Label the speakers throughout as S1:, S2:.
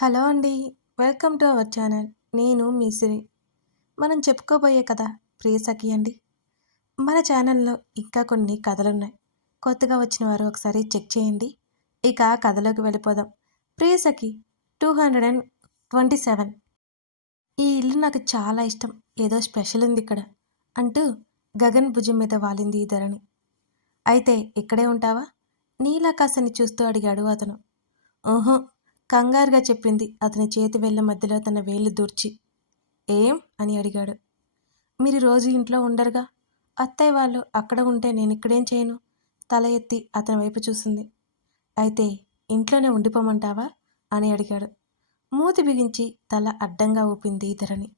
S1: Hello అండి welcome to our channel. నేను మీ సిరి. మనం చెప్పుకోబోయే కథ ప్రియసఖి అండి. మన ఛానల్లో ఇంకా కొన్ని కథలున్నాయి. కొత్తగా వచ్చిన వారు ఒకసారి చెక్ చేయండి. ఇక కథలోకి వెళ్ళిపోదాం. Priyasakhi two hundred and twenty seven. ఈ ఇల్లు నాకు చాలా ఇష్టం. ఏదో స్పెషల్ ఉంది ఇక్కడ అంటూ గగన్ భుజం మీద వాలింది ధరణి. అయితే ఇక్కడే ఉంటావా? నీలాకాశాన్ని చూస్తూ అడిగాడు అతను. ఓహో కంగారుగా చెప్పింది. అతని చేతి వెళ్ళ మధ్యలో తన వేళ్ళు దూర్చి. ఏం? అని అడిగాడు. మీరు రోజు ఇంట్లో ఉండరుగా? అత్తయ్య వాళ్ళు అక్కడ ఉంటే నేను ఇక్కడేం చేయను? తల ఎత్తి అతని వైపు చూసింది. అయితే ఇంట్లోనే ఉండిపోమంటావా? అని అడిగాడు. మూతి బిగించి తల అడ్డంగా ఊపింది ధరణి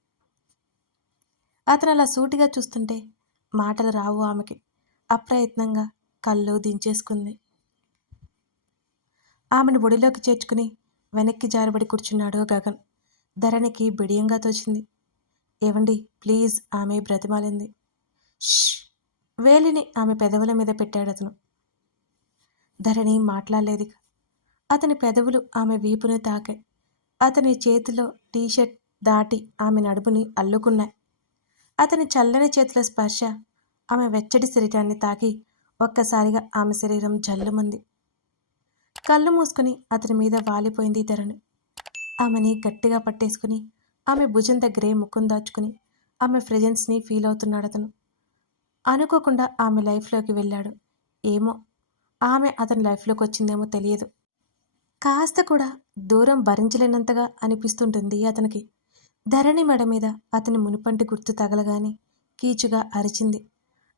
S1: అతను అలా సూటిగా చూస్తుంటే మాటలు రావు ఆమెకి. అప్రయత్నంగా కళ్ళు దించేసుకుంది. ఆమెను ఒడిలోకి చేర్చుకుని వెనక్కి జారబడి కూర్చున్నాడు గగన్. ధరణికి బిడియంగా తోచింది. ఏవండి ప్లీజ్ ఆమె బ్రతిమాలింది. ష్ వేలిని ఆమె పెదవుల మీద పెట్టాడు అతను ధరణి మాట్లాడలేదు అతని పెదవులు ఆమె వీపును తాకాయి. అతని చేతిలో టీషర్ట్ దాటి ఆమె నడుపుని అల్లుకున్నాయి. అతని చల్లని చేతుల స్పర్శ ఆమె వెచ్చడి శరీరాన్ని తాకి ఒక్కసారిగా ఆమె శరీరం జల్లుమంది. కళ్ళు మూసుకుని అతని మీద వాలిపోయింది ధరణి. ఆమెని గట్టిగా పట్టేసుకుని ఆమె భుజం దగ్గరే ముఖం దాచుకుని ఆమె ప్రజెన్స్ని ఫీల్ అవుతున్నాడు అతను. అనుకోకుండా ఆమె లైఫ్లోకి వెళ్ళాడు. ఏమో ఆమె అతని లైఫ్లోకి వచ్చిందేమో తెలియదు. కాస్త కూడా దూరం భరించలేనంతగా అనిపిస్తుంటుంది అతనికి. ధరణి మెడ మీద అతని మునుపంటి గుర్తు తగలగానే కీచుగా అరిచింది.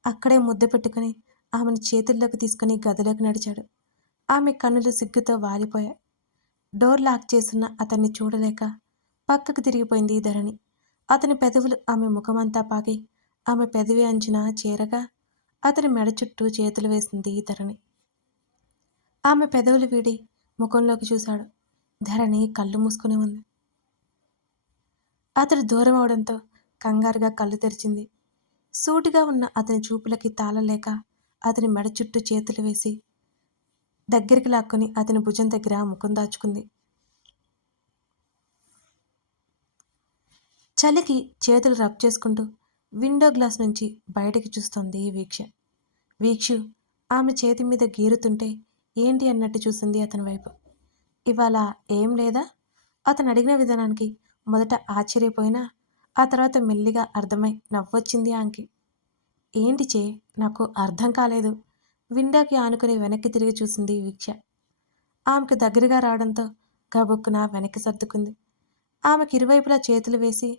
S1: అక్కడే ముద్ద పెట్టుకుని ఆమెను చేతుల్లోకి తీసుకుని గదిలోకి నడిచాడు. ఆమె కన్నులు సిగ్గుతో వాలిపోయాయి. డోర్ లాక్ చేస్తున్న అతన్ని చూడలేక పక్కకు తిరిగిపోయింది ధరణి. అతని పెదవులు ఆమె ముఖమంతా పాకి ఆమె పెదవి అంచున చేరగా అతని మెడ చుట్టూ చేతులు వేసింది ధరణి. ఆమె పెదవులు వీడి ముఖంలోకి చూశాడు. ధరణి కళ్ళు మూసుకుని ఉంది. అతడు దూరం అవడంతో కంగారుగా కళ్ళు తెరిచింది. సూటిగా ఉన్న అతని చూపులకి తాళలేక అతని మెడ చుట్టూ చేతులు వేసి దగ్గరికి లాక్కొని అతని భుజం దగ్గర ముఖం దాచుకుంది. చలికి చేతులు రబ్ చేసుకుంటూ విండో గ్లాస్ నుంచి బయటకి చూస్తుంది వీక్ష. వీక్షు ఆమె చేతి మీద గీరుతుంటే ఏంటి అన్నట్టు చూసింది అతని వైపు. ఇవాళ ఏం లేదా? అతను అడిగిన విధానానికి మొదట ఆశ్చర్యపోయినా ఆ తర్వాత మెల్లిగా అర్థమై నవ్వొచ్చింది ఆమెకి. ఏంటి చే నాకు అర్థం కాలేదు. విండోకి ఆనుకుని వెనక్కి తిరిగి చూసింది వీక్ష. ఆమెకు దగ్గరగా రావడంతో గబుక్కున వెనక్కి సర్దుకుంది. ఆమెకి ఇరువైపులా చేతులు వేసి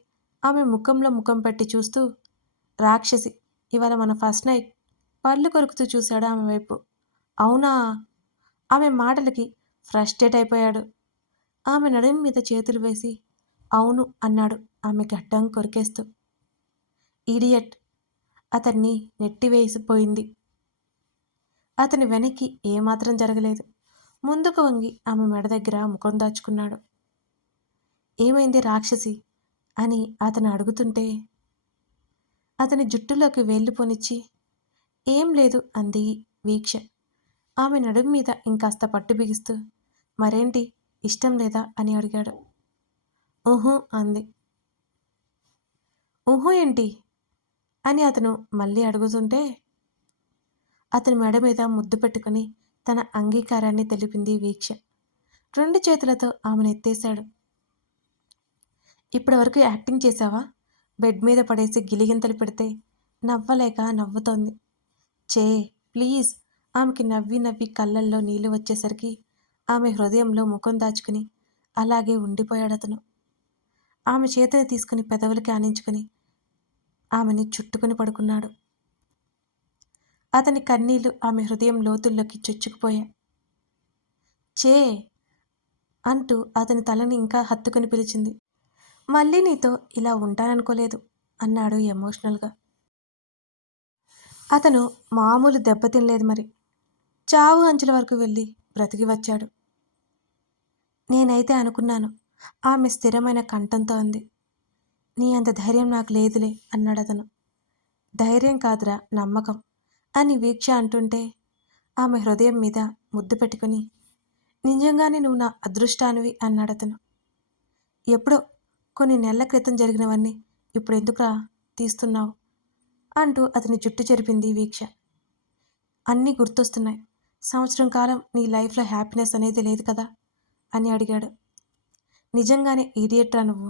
S1: ఆమె ముఖంలో ముఖం పెట్టి చూస్తూ రాక్షసి ఇవాళ మన ఫస్ట్ నైట్. పళ్ళు కొరుకుతూ చూశాడు ఆమె వైపు. అవునా ఆమె మాటలకి ఫ్రస్ట్రేట్ అయిపోయాడు. ఆమె నడుము మీద చేతులు వేసి అవును అన్నాడు ఆమె గడ్డం కొరికేస్తూ. ఈడియట్ అతన్ని నెట్టివేసిపోయింది అతని వెనక్కి ఏమాత్రం జరగలేదు. ముందుకు వంగి ఆమె మెడ దగ్గర ముఖం దాచుకున్నాడు. ఏమైంది రాక్షసి? అని అతను అడుగుతుంటే అతని జుట్టులోకి వెళ్ళిపోనిచ్చి ఏం లేదు అంది వీక్ష. ఆమె నడుము మీద ఇంకాస్త పట్టు బిగిస్తూ మరేంటి ఇష్టం లేదా అని అడిగాడు. ఊహు అంది. ఊహు ఏంటి? అని అతను మళ్ళీ అడుగుతుంటే అతని మెడ మీద ముద్దు పెట్టుకుని తన అంగీకారాన్ని తెలిపింది వీక్ష. రెండు చేతులతో ఆమెను ఎత్తేశాడు. ఇప్పటి వరకు యాక్టింగ్ చేశావా? బెడ్ మీద పడేసి గిలిగింతలు పెడితే నవ్వలేక నవ్వుతోంది. చే ప్లీజ్. ఆమెకి నవ్వి నవ్వి కళ్ళల్లో నీళ్ళు వచ్చేసరికి ఆమె హృదయంలో ముఖం దాచుకుని అలాగే ఉండిపోయాడు అతను. ఆమె చేతిని తీసుకుని పెదవులకి ఆనించుకుని ఆమెని చుట్టుకుని పడుకున్నాడు. అతని కన్నీళ్ళు ఆమె హృదయం లోతుల్లోకి చొచ్చుకుపోయాయి. చే అంటూ అతని తలని ఇంకా హత్తుకుని పిలిచింది. మళ్ళీ నీతో ఇలా ఉంటాననుకోలేదు అన్నాడు ఎమోషనల్గా. అతను మామూలు దెబ్బతినలేదు మరి. చావు అంచుల వరకు వెళ్ళి బ్రతికి వచ్చాడు. నేనైతే అనుకున్నాను ఆమె స్థిరమైన కంఠంతో అంది. నీ అంత ధైర్యం నాకు లేదులే అన్నాడు అతను ధైర్యం కాదురా నమ్మకం. అని వీక్ష అంటుంటే ఆమె హృదయం మీద ముద్దు పెట్టుకుని నిజంగానే నువ్వు నా అదృష్టానివి? అన్నాడతను ఎప్పుడో కొన్ని నెలల క్రితం జరిగినవన్నీ ఇప్పుడు ఎందుకురా తీస్తున్నావు? అంటూ అతని జుట్టు చెరిపింది వీక్ష. అన్నీ గుర్తొస్తున్నాయి. సంవత్సరం కాలం నీ లైఫ్లో హ్యాపీనెస్ అనేది లేదు కదా? అని అడిగాడు. నిజంగానే ఈడియట్రా నువ్వు.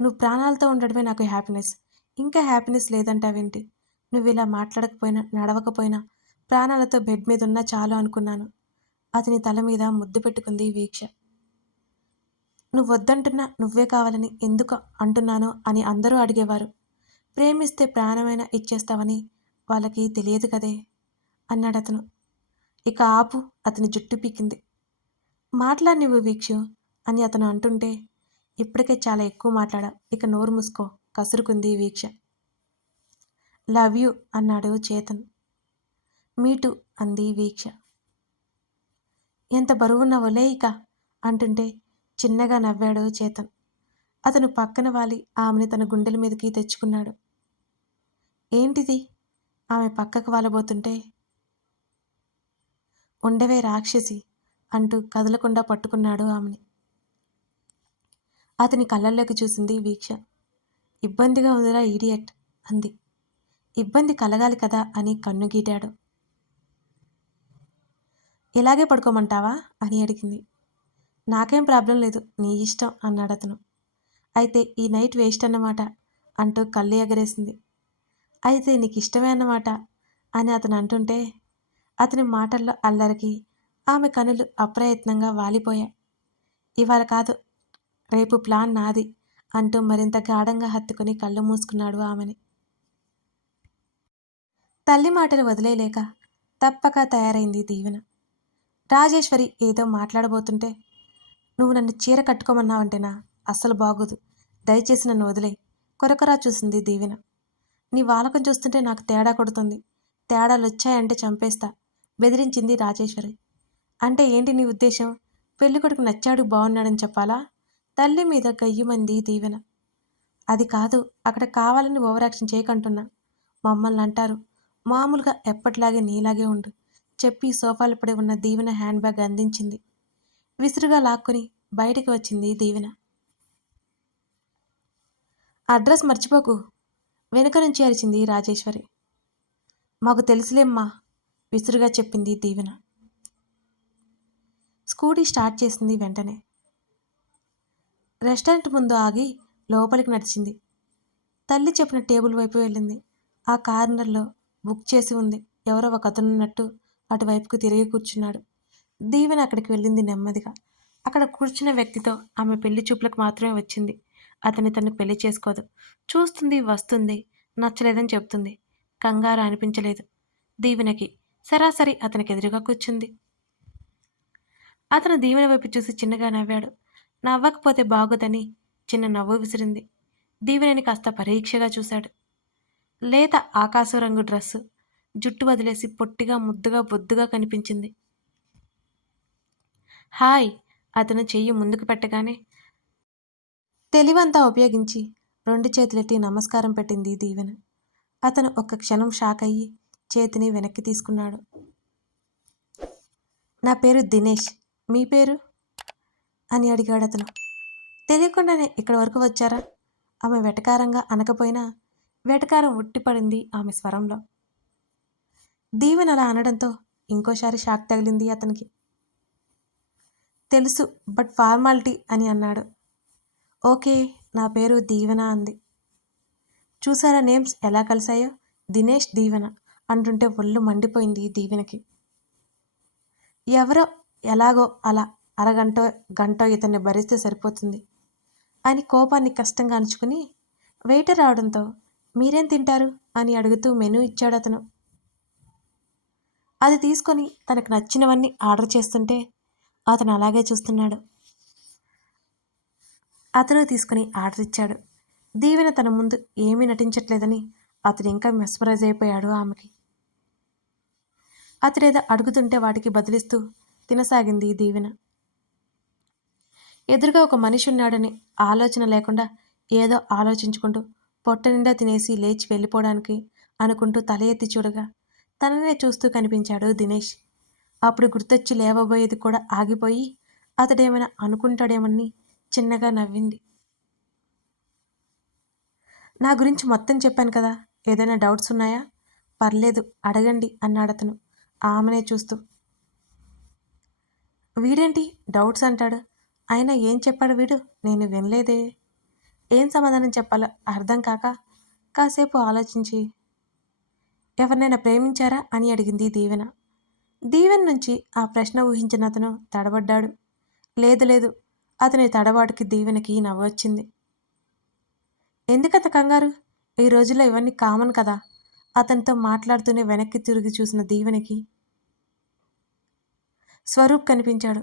S1: నువ్వు ప్రాణాలతో ఉండడమే నాకు హ్యాపీనెస్. ఇంకా హ్యాపీనెస్ లేదంటావేంటి? నువ్వు ఇలా మాట్లాడకపోయినా నడవకపోయినా ప్రాణాలతో బెడ్ మీద ఉన్నా చాలు అనుకున్నాను. అతని తల మీద ముద్దు పెట్టుకుంది వీక్ష. నువ్వు వద్దంటున్నా నువ్వే కావాలని ఎందుకు అంటున్నానో అని అందరూ అడిగేవారు. ప్రేమిస్తే ప్రాణమైనా ఇచ్చేస్తావని వాళ్ళకి తెలియదు కదే అన్నాడు అతను. ఇక ఆపు అతని జుట్టు పీకింది. మాట్లాడి నువ్వు వీక్షు అని అతను అంటుంటే ఇప్పటికే చాలా ఎక్కువ మాట్లాడా. ఇక నోరు మూసుకో కసురుకుంది వీక్ష. లవ్ యూ అన్నాడు చేతన్. మీటు అంది వీక్ష. ఎంత బరువున్న ఇక అంటుంటే చిన్నగా నవ్వాడు చేతన్. అతను పక్కన వాలి ఆమెని తన గుండెల మీదకి తెచ్చుకున్నాడు. ఏంటిది? ఆమె పక్కకు వాలబోతుంటే ఉండవే రాక్షసి అంటూ కదలకుండా పట్టుకున్నాడు ఆమెని. అతని కళ్ళల్లోకి చూసింది వీక్ష. ఇబ్బందిగా ఉందిరా ఈడియట్ అంది. ఇబ్బంది కలగాలి కదా అని కన్ను గీటాడు. ఇలాగే పడుకోమంటావా? అని అడిగింది. నాకేం ప్రాబ్లం లేదు నీ ఇష్టం అన్నాడు అతను. అయితే ఈ నైట్ వేస్ట్ అన్నమాట అంటూ కళ్ళు ఎగరేసింది. అయితే నీకు ఇష్టమే అన్నమాట అని అతను అంటుంటే అతని మాటల్లో అల్లరికి ఆమె కనులు అప్రయత్నంగా వాలిపోయాయి. ఇవాళ కాదు రేపు ప్లాన్ నాది అంటూ మరింత గాఢంగా హత్తుకుని కళ్ళు మూసుకున్నాడు ఆమెని. తల్లి మాటలు వదిలేయలేక తప్పక తయారైంది దీవెన. రాజేశ్వరి ఏదో మాట్లాడబోతుంటే నువ్వు నన్ను చీర కట్టుకోమన్నావంటేనా? అస్సలు బాగోదు. దయచేసి నన్ను వదిలే కొరకరా చూసింది దీవెన. నీ వాలకం చూస్తుంటే నాకు తేడా కొడుతుంది. తేడాలు వచ్చాయంటే చంపేస్తా బెదిరించింది రాజేశ్వరి. అంటే ఏంటి నీ ఉద్దేశం? పెళ్ళి కొడుకు నచ్చాడు బాగున్నాడని చెప్పాలా? తల్లి మీద గయ్యమంది దీవెన. అది కాదు. అక్కడ కావాలని ఓవరాక్షన్ చేయకంటున్నా. మమ్మల్ని అంటారు. మామూలుగా ఎప్పటిలాగే నీలాగే ఉండు చెప్పి సోఫాలు పడి ఉన్న దీవెన హ్యాండ్ బ్యాగ్ అందించింది. విసురుగా లాక్కుని బయటికి వచ్చింది దీవెన. అడ్రస్ మర్చిపోకు వెనుక నుంచి అరిచింది రాజేశ్వరి. మాకు తెలుసులేమ్మా విసురుగా చెప్పింది దీవెన. స్కూటీ స్టార్ట్ చేసింది వెంటనే. రెస్టారెంట్ ముందు ఆగి లోపలికి నడిచింది. తల్లి చెప్పిన టేబుల్ వైపు వెళ్ళింది. ఆ కార్నర్లో బుక్ చేసి ఉంది. ఎవరో ఒక అతనున్నట్టు అటువైపుకు తిరిగి కూర్చున్నాడు. దీవెన అక్కడికి వెళ్ళింది నెమ్మదిగా. అక్కడ కూర్చున్న వ్యక్తితో ఆమె పెళ్ళి చూపులకు మాత్రమే వచ్చింది. అతని తను పెళ్ళి చేసుకోదు. చూస్తుంది వస్తుంది నచ్చలేదని చెప్తుంది కంగారు అనిపించలేదు దీవెనకి. సరాసరి అతనికి ఎదురుగా కూర్చుంది. అతను దీవెన వైపు చూసి చిన్నగా నవ్వాడు. నవ్వకపోతే బాగోదని చిన్న నవ్వు విసిరింది. దీవెనని కాస్త పరీక్షగా చూశాడు. లేత ఆకాశ రంగు డ్రెస్సు. జుట్టు వదిలేసి పొట్టిగా ముద్దుగా బొద్దుగా కనిపించింది. హాయ్ అతను చెయ్యి ముందుకు పెట్టగానే తెలివంతా ఉపయోగించి రెండు చేతులెట్టి నమస్కారం పెట్టింది దీవెన. అతను ఒక్క క్షణం షాక్ అయ్యి చేతిని వెనక్కి తీసుకున్నాడు. నా పేరు దినేష్. మీ పేరు? అని అడిగాడు అతను. తెలియకుండానే ఇక్కడి వరకు వచ్చారా? ఆమె వెటకారంగా అనకపోయినా వెటకారం ఉట్టిపడింది ఆమె స్వరంలో. దీవెన అలా అనడంతో ఇంకోసారి షాక్ తగిలింది అతనికి. తెలుసు బట్ ఫార్మాలిటీ అని అన్నాడు. ఓకే నా పేరు దీవెన అంది. చూసారా నేమ్స్ ఎలా కలిసాయో దినేష్ దీవెన అంటుంటే ఒళ్ళు మండిపోయింది దీవెనకి. ఎవరో ఎలాగో అలా అరగంట గంట ఇతన్ని భరిస్తే సరిపోతుంది అని కోపాన్ని కష్టంగా అణుచుకుని వెయిటర్ రావడంతో మీరేం తింటారు? అని అడుగుతూ మెనూ ఇచ్చాడు అతను అది తీసుకొని తనకు నచ్చినవన్నీ ఆర్డర్ చేస్తుంటే అతను అలాగే చూస్తున్నాడు. అతను తీసుకుని ఆర్డర్ ఇచ్చాడు. దీవెన తన ముందు ఏమీ నటించట్లేదని అతను ఇంకా మెస్మరైజ్ అయిపోయాడు ఆమెకి. అతడేదో అడుగుతుంటే వాటికి బదిలిస్తూ తినసాగింది దీవెన. ఎదురుగా ఒక మనిషి ఉన్నాడని ఆలోచన లేకుండా ఏదో ఆలోచించుకుంటూ పొట్ట నిండా తినేసి లేచి వెళ్ళిపోవడానికి అనుకుంటూ తల ఎత్తి చూడగా తననే చూస్తూ కనిపించాడు దినేష్. అప్పుడు గుర్తొచ్చి లేవబోయేది కూడా ఆగిపోయి అతడేమైనా అనుకుంటాడేమని చిన్నగా నవ్వింది. నా గురించి మొత్తం చెప్పాను కదా ఏదైనా డౌట్స్ ఉన్నాయా? పర్లేదు అడగండి అన్నాడు అతను ఆమెనే చూస్తూ. వీడేంటి? డౌట్స్ అంటాడు. అయినా ఏం చెప్పాడు వీడు? నేను వినలేదే. ఏం సమాధానం చెప్పాలో అర్థం కాక కాసేపు ఆలోచించి ఎవరినైనా ప్రేమించారా? అని అడిగింది దీవెన. దీవెన నుంచి ఆ ప్రశ్న ఊహించిన అతను తడబడ్డాడు. లేదు లేదు. అతని తడబాటుకి దీవెనకి నవ్వొచ్చింది ఎందుకంత కంగారు? ఈ రోజుల్లో ఇవన్నీ కామన్ కదా. అతనితో మాట్లాడుతూనే వెనక్కి తిరిగి చూసిన దీవెనకి స్వరూప్ కనిపించాడు.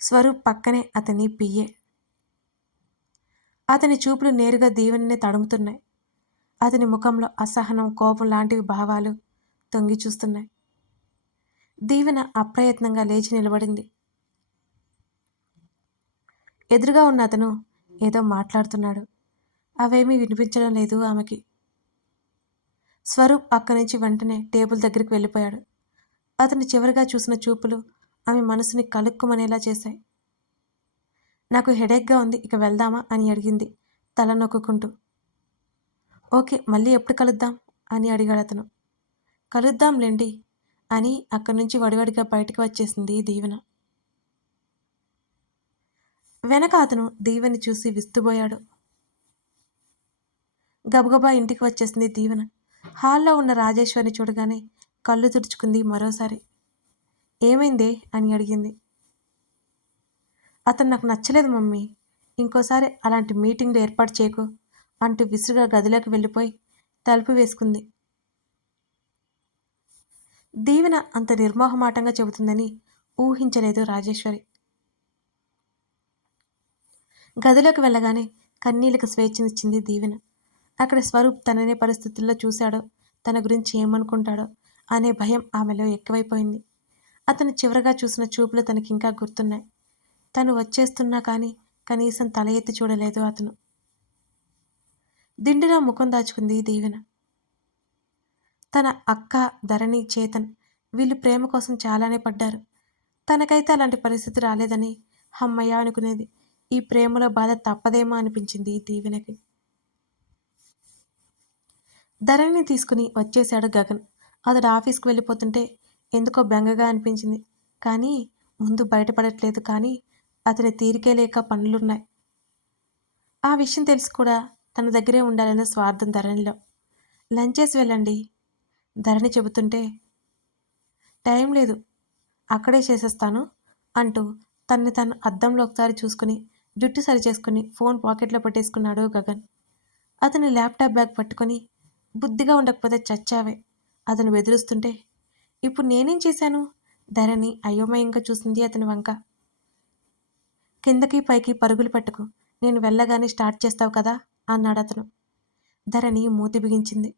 S1: స్వరూప్ పక్కనే అతని పియ్యే అతని చూపులు నేరుగా దీవెననే తడుముతున్నాయి. అతని ముఖంలో అసహనం కోపం లాంటివి భావాలు తొంగి చూస్తున్నాయి. దీవెన అప్రయత్నంగా లేచి నిలబడింది. ఎదురుగా ఉన్న అతను ఏదో మాట్లాడుతున్నాడు. అవేమీ వినిపించడం లేదు ఆమెకి. స్వరూప్ అక్కడి నుంచి వెంటనే టేబుల్ దగ్గరికి వెళ్ళిపోయాడు. అతను చివరిగా చూసిన చూపులు ఆమె మనసుని కలుక్కుమనేలా చేశాయి. నాకు హెడేక్గా ఉంది ఇక వెళ్దామా? అని అడిగింది తల నొక్కుంటూ ఓకే మళ్ళీ ఎప్పుడు కలుద్దాం? అని అడిగాడు అతను. కలుద్దాంలేండి అని అక్కడి నుంచి వడివడిగా బయటకు వచ్చేసింది దీవెన. వెనక అతను దీవెని చూసి విస్తుపోయాడు. గబగబా ఇంటికి వచ్చేసింది దీవెన. హాల్లో ఉన్న రాజేశ్వరిని చూడగానే కళ్ళు తుడుచుకుంది మరోసారి. ఏమైందే? అని అడిగింది. అతను నాకు నచ్చలేదు మమ్మీ. ఇంకోసారి అలాంటి మీటింగ్లు ఏర్పాటు చేయకు అంటూ విసురుగా గదిలోకి వెళ్ళిపోయి తలుపు వేసుకుంది. దీవెన అంత నిర్మోహమాటంగా చెబుతుందని ఊహించలేదు రాజేశ్వరి. గదిలోకి వెళ్ళగానే కన్నీళ్ళకు స్వేచ్ఛనిచ్చింది దీవెన. అక్కడ స్వరూప్ తననే పరిస్థితుల్లో చూశాడో తన గురించి ఏమనుకుంటాడో అనే భయం ఆమెలో ఎక్కువైపోయింది. అతను చివరగా చూసిన చూపులు తనకి ఇంకా గుర్తున్నాయి. తను వచ్చేస్తున్నా కానీ కనీసం తల ఎత్తి చూడలేదు అతను. దిండులో ముఖం దాచుకుంది దీవెన. తన అక్క ధరణి చేతన్ వీళ్ళు ప్రేమ కోసం చాలానే పడ్డారు. తనకైతే అలాంటి పరిస్థితి రాలేదని హమ్మయ్య అనుకునేది. ఈ ప్రేమలో బాధ తప్పదేమో అనిపించింది దీవెనకి. ధరణిని తీసుకుని వచ్చేశాడు గగన్. అతడు ఆఫీస్కి వెళ్ళిపోతుంటే ఎందుకో బెంగగా అనిపించింది. కానీ ముందు బయటపడట్లేదు కానీ అతని తీరికే లేక పనులున్నాయి. ఆ విషయం తెలిసి కూడా తన దగ్గరే ఉండాలనే స్వార్థం ధరణిలో. లంచ్ చేసి వెళ్ళండి. ధరణి చెబుతుంటే టైం లేదు. అక్కడే చేసేస్తాను అంటూ తన్ని తను అద్దంలో ఒకసారి చూసుకుని జుట్టు సరిచేసుకుని ఫోన్ పాకెట్లో పెట్టేసుకున్నాడు గగన్. అతని ల్యాప్టాప్ బ్యాగ్ పట్టుకొని బుద్ధిగా ఉండకపోతే చచ్చావే. అతను బెదిరిస్తుంటే ఇప్పుడు నేనేం చేశాను? ధరణి అయోమయంగా చూసింది అతని వంక. కిందకి పైకి పరుగులు పట్టుకు. నేను వెళ్ళగానే స్టార్ట్ చేస్తావు కదా? అన్నాడు అతను. ధరణి మూతి బిగించింది.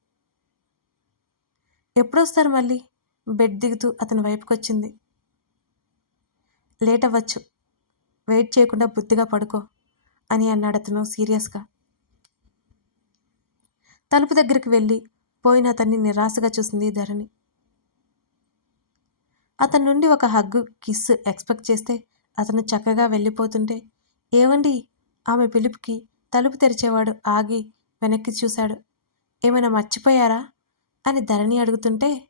S1: ఎప్పుడొస్తారు మళ్ళీ? బెడ్ దిగుతూ అతని వైపుకి వచ్చింది లేట్ అవ్వచ్చు వెయిట్ చేయకుండా బుద్ధిగా పడుకో అని అన్నాడు అతను సీరియస్గా. తలుపు దగ్గరికి వెళ్ళి పోయిన అతన్ని నిరాశగా చూసింది ధరణి. అతని నుండి ఒక హగ్గు కిస్ ఎక్స్పెక్ట్ చేస్తే అతను చక్కగా వెళ్ళిపోతుంటే ఏవండి? ఆమె పిలుపుకి తలుపు తెరిచేవాడు ఆగి వెనక్కి చూశాడు. ఏమైనా మర్చిపోయారా? అని ధరణి అడుగుతుంటే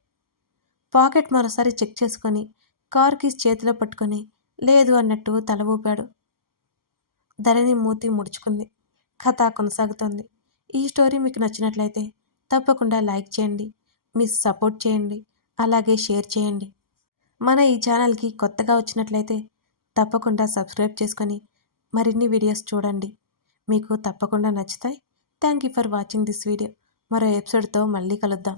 S1: పాకెట్ మరోసారి చెక్ చేసుకొని కార్ కీస్ చేతిలో పట్టుకొని లేదు అన్నట్టు తల ఊపాడు. ధరణి మూతి ముడుచుకుంది. కథ కొనసాగుతోంది. ఈ స్టోరీ మీకు నచ్చినట్లయితే తప్పకుండా లైక్ చేయండి మీ సపోర్ట్ చేయండి అలాగే షేర్ చేయండి. మన ఈ ఛానల్కి కొత్తగా వచ్చినట్లయితే తప్పకుండా సబ్స్క్రైబ్ చేసుకొని మరిన్ని వీడియోస్ చూడండి. మీకు తప్పకుండా నచ్చుతాయి. Thank you for watching this video. మరో ఎపిసోడ్తో మళ్ళీ కలుద్దాం.